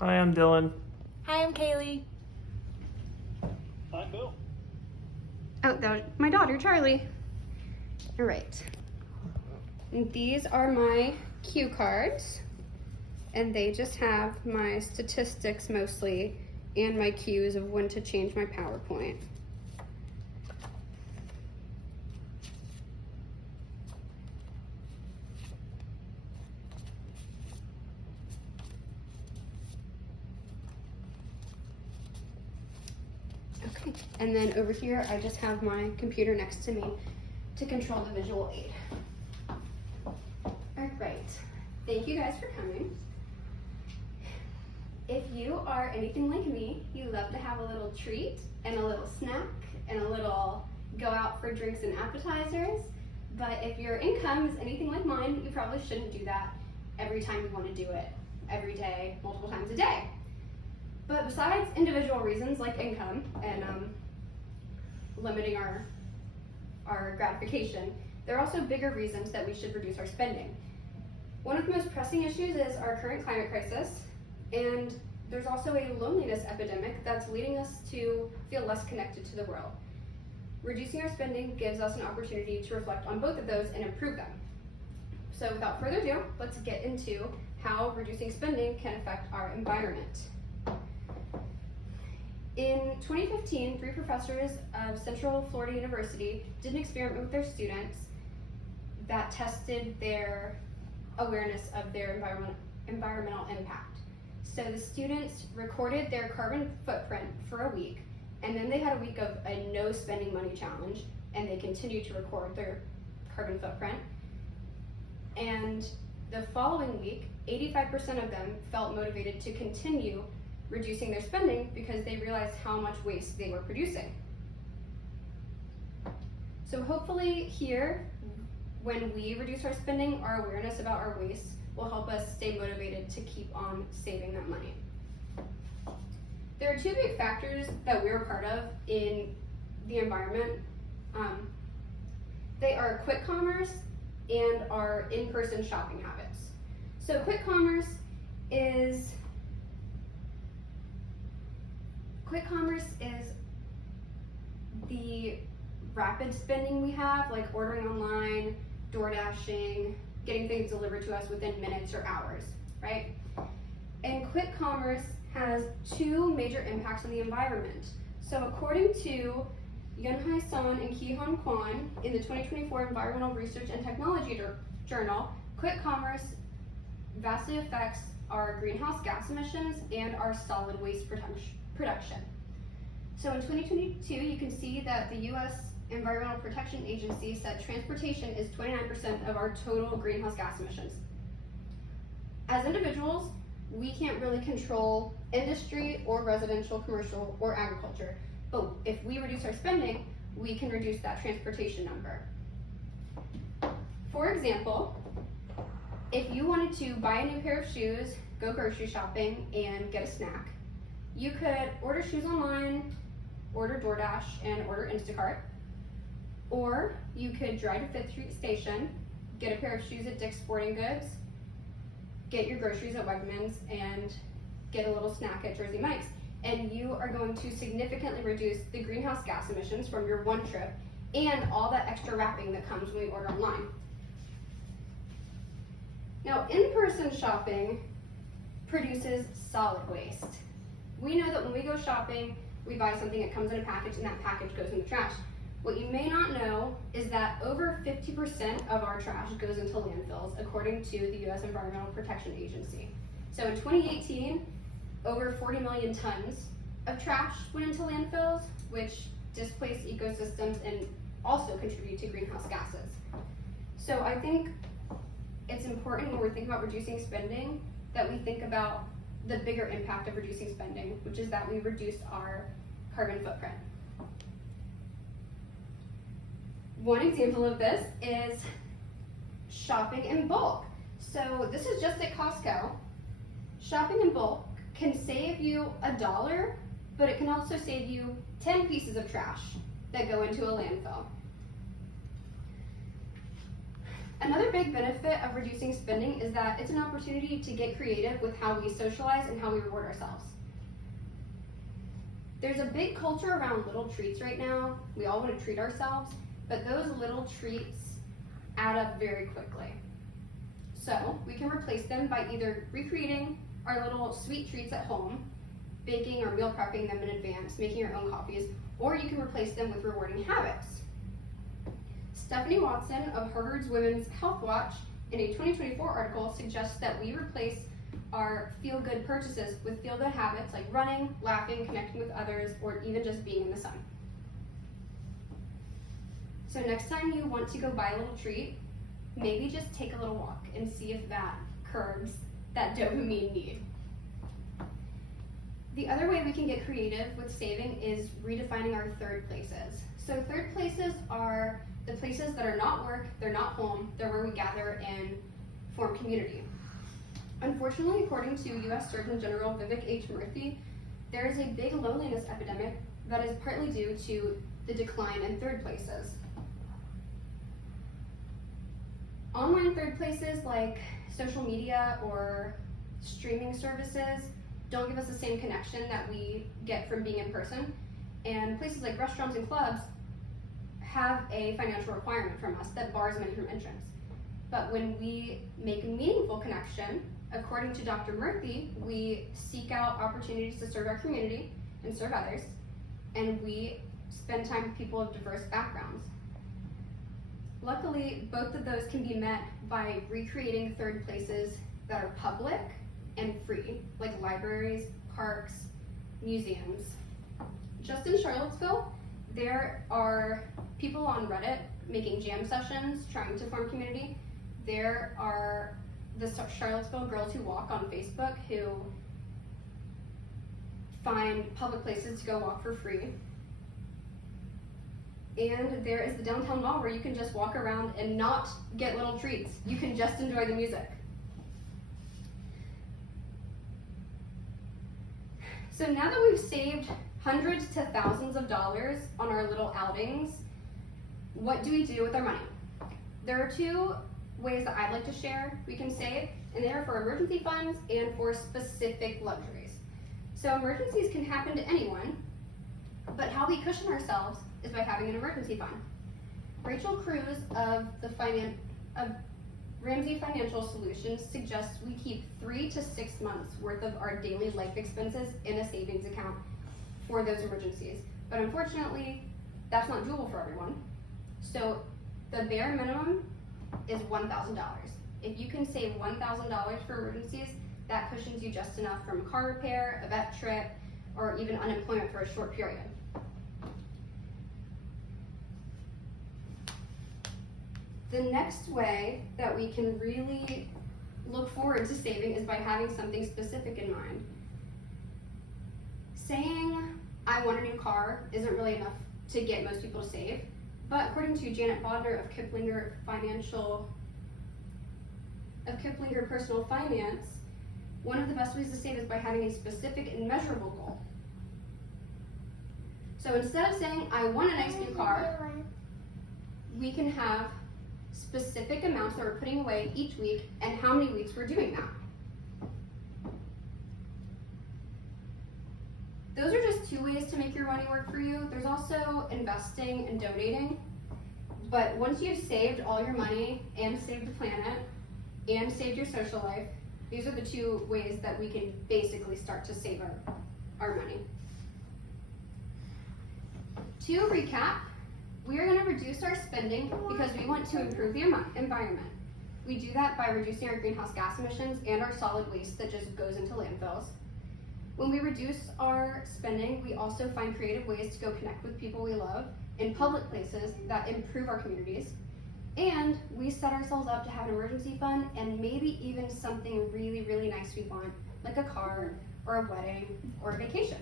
Hi, I'm Dylan. Hi, I'm Kaylee. I'm Bill. Oh, that was my daughter, Charlie. All right. And these are my cue cards, and they just have my statistics mostly and my cues of when to change my PowerPoint. Okay, and then over here, I just have my computer next to me to control the visual aid. All right, thank you guys for coming. If you are anything like me, you love to have a little treat and a little snack and a little go out for drinks and appetizers. But if your income is anything like mine, you probably shouldn't do that every time you want to do it, every day, multiple times a day. But besides individual reasons like income and limiting our gratification, there are also bigger reasons that we should reduce our spending. One of the most pressing issues is our current climate crisis, and there's also a loneliness epidemic that's leading us to feel less connected to the world. Reducing our spending gives us an opportunity to reflect on both of those and improve them. So without further ado, let's get into how reducing spending can affect our environment. In 2015, 3 professors of Central Florida University did an experiment with their students that tested their awareness of their environmental impact. So the students recorded their carbon footprint for a week, and then they had a week of a no spending money challenge, and they continued to record their carbon footprint. And the following week, 85% of them felt motivated to continue reducing their spending because they realized how much waste they were producing. So hopefully here, when we reduce our spending, our awareness about our waste will help us stay motivated to keep on saving that money. There are 2 big factors that we're a part of in the environment. They are quick commerce and our in-person shopping habits. So quick commerce is the rapid spending we have, like ordering online, door dashing, getting things delivered to us within minutes or hours, right? And quick commerce has 2 major impacts on the environment. So according to Yunhai Son and Ki-Han Kwan in the 2024 Environmental Research and Technology Journal, quick commerce vastly affects our greenhouse gas emissions and our solid waste production. So in 2022, you can see that the U.S. Environmental Protection Agency said transportation is 29% of our total greenhouse gas emissions. As individuals, we can't really control industry or residential, commercial, or agriculture. But if we reduce our spending, we can reduce that transportation number. For example, if you wanted to buy a new pair of shoes, go grocery shopping, and get a snack, you could order shoes online, order DoorDash, and order Instacart. Or you could drive to 5th Street Station, get a pair of shoes at Dick's Sporting Goods, get your groceries at Wegmans, and get a little snack at Jersey Mike's. And you are going to significantly reduce the greenhouse gas emissions from your one trip and all that extra wrapping that comes when we order online. Now, in-person shopping produces solid waste. We know that when we go shopping, we buy something, it comes in a package, and that package goes in the trash. What you may not know is that over 50% of our trash goes into landfills, according to the U.S. Environmental Protection Agency. So in 2018, over 40 million tons of trash went into landfills, which displaced ecosystems and also contribute to greenhouse gases. So I think it's important when we're thinking about reducing spending that we think about the bigger impact of reducing spending, which is that we reduce our carbon footprint. One example of this is shopping in bulk. So this is just at Costco. Shopping in bulk can save you $1, but it can also save you 10 pieces of trash that go into a landfill. Another big benefit of reducing spending is that it's an opportunity to get creative with how we socialize and how we reward ourselves. There's a big culture around little treats right now. We all want to treat ourselves, but those little treats add up very quickly. So we can replace them by either recreating our little sweet treats at home, baking or meal prepping them in advance, making your own coffees, or you can replace them with rewarding habits. Stephanie Watson of Harvard's Women's Health Watch in a 2024 article suggests that we replace our feel-good purchases with feel-good habits like running, laughing, connecting with others, or even just being in the sun. So next time you want to go buy a little treat, maybe just take a little walk and see if that curbs that dopamine need. The other way we can get creative with saving is redefining our third places. So third places are the places that are not work, they're not home, they're where we gather and form community. Unfortunately, according to U.S. Surgeon General Vivek H. Murthy, there is a big loneliness epidemic that is partly due to the decline in third places. Online third places like social media or streaming services don't give us the same connection that we get from being in person, and places like restaurants and clubs have a financial requirement from us that bars money from entrance. But when we make a meaningful connection, according to Dr. Murthy, we seek out opportunities to serve our community and serve others, and we spend time with people of diverse backgrounds. Luckily, both of those can be met by recreating third places that are public and free, like libraries, parks, museums. Just in Charlottesville, there are people on Reddit making jam sessions, trying to form community. There are the Charlottesville Girls Who Walk on Facebook who find public places to go walk for free. And there is the downtown mall where you can just walk around and not get little treats. You can just enjoy the music. So now that we've saved hundreds to thousands of dollars on our little outings, what do we do with our money? There are two ways that I'd like to share we can save, and they are for emergency funds and for specific luxuries. So emergencies can happen to anyone, but how we cushion ourselves is by having an emergency fund. Rachel Cruz of Ramsey Financial Solutions suggests we keep 3 to 6 months worth of our daily life expenses in a savings account for those emergencies. But unfortunately, that's not doable for everyone. So the bare minimum is $1,000. If you can save $1,000 for emergencies, that cushions you just enough from car repair, a vet trip, or even unemployment for a short period. The next way that we can really look forward to saving is by having something specific in mind. Saying, I want a new car isn't really enough to get most people to save, but according to Janet Bodner of Kiplinger Personal Finance, one of the best ways to save is by having a specific and measurable goal. So instead of saying, I want a nice new car, we can have specific amounts that we're putting away each week and how many weeks we're doing that. Those are just two ways to make your money work for you. There's also investing and donating. But once you've saved all your money and saved the planet and saved your social life, these are the two ways that we can basically start to save our money. To recap, we are going to reduce our spending because we want to improve the environment. We do that by reducing our greenhouse gas emissions and our solid waste that just goes into landfills. When we reduce our spending, we also find creative ways to go connect with people we love in public places that improve our communities. And we set ourselves up to have an emergency fund and maybe even something really, really nice we want, like a car or a wedding or a vacation.